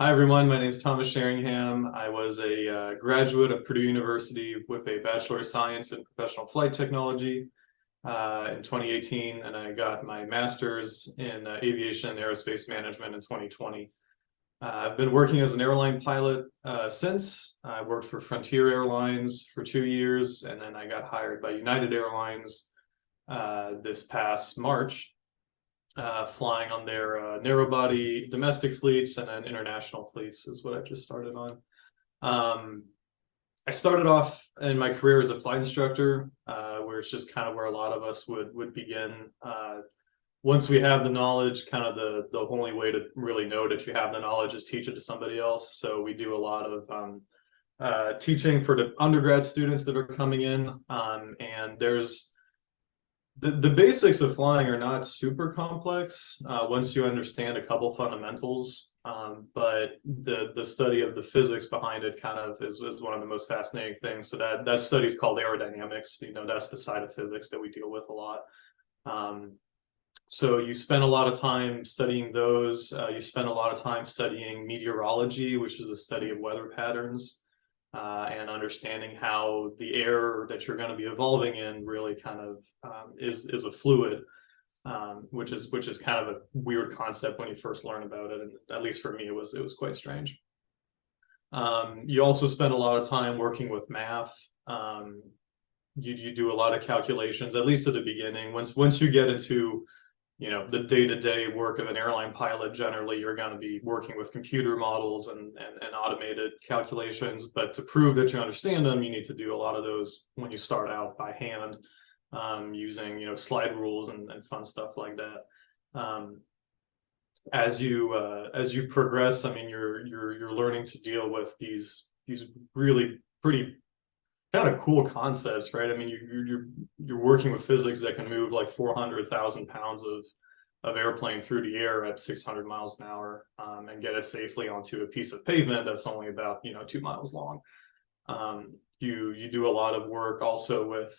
Hi, everyone. My name is Thomas Sheringham. I was a graduate of Purdue University with a Bachelor of Science in Professional Flight Technology in 2018, and I got my master's in Aviation and Aerospace Management in 2020. I've been working as an airline pilot since. I worked for Frontier Airlines for 2 years, and then I got hired by United Airlines this past March, flying on their narrow body domestic fleets, and then international fleets is what I just started on. I started off in my career as a flight instructor, where it's just kind of where a lot of us would begin. Once we have the knowledge, kind of the only way to really know that you have the knowledge is teach it to somebody else. So we do a lot of teaching for the undergrad students that are coming in, and there's the basics of flying are not super complex once you understand a couple fundamentals, but the study of the physics behind it kind of is one of the most fascinating things. So that study is called aerodynamics. That's the side of physics that we deal with a lot. So you spend a lot of time studying those. You spend a lot of time studying meteorology, which is the study of weather patterns. And understanding how the air that you're going to be evolving in really kind of is a fluid, which is kind of a weird concept when you first learn about it, and at least for me it was quite strange. You also spend a lot of time working with math. You do a lot of calculations, at least at the beginning. Once you get into the day-to-day work of an airline pilot, generally you're going to be working with computer models and automated calculations, but to prove that you understand them, you need to do a lot of those when you start out by hand, using slide rules and fun stuff like that. As you progress, I mean, you're learning to deal with these really pretty kind of cool concepts, right? I mean, you're working with physics that can move like 400,000 pounds of airplane through the air at 600 miles an hour, and get it safely onto a piece of pavement that's only about 2 miles long. You do a lot of work also with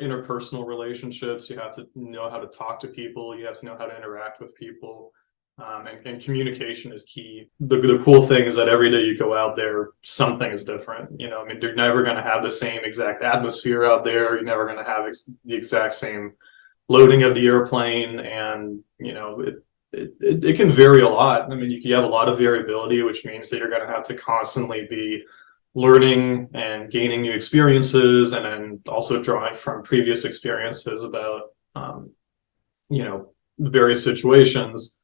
interpersonal relationships. You have to know how to talk to people. You have to know how to interact with people. And communication is key. The cool thing is that every day you go out there, something is different. I mean, you're never going to have the same exact atmosphere out there. You're never going to have the exact same loading of the airplane, and it can vary a lot. I mean, you have a lot of variability, which means that you're going to have to constantly be learning and gaining new experiences, and then also drawing from previous experiences about various situations.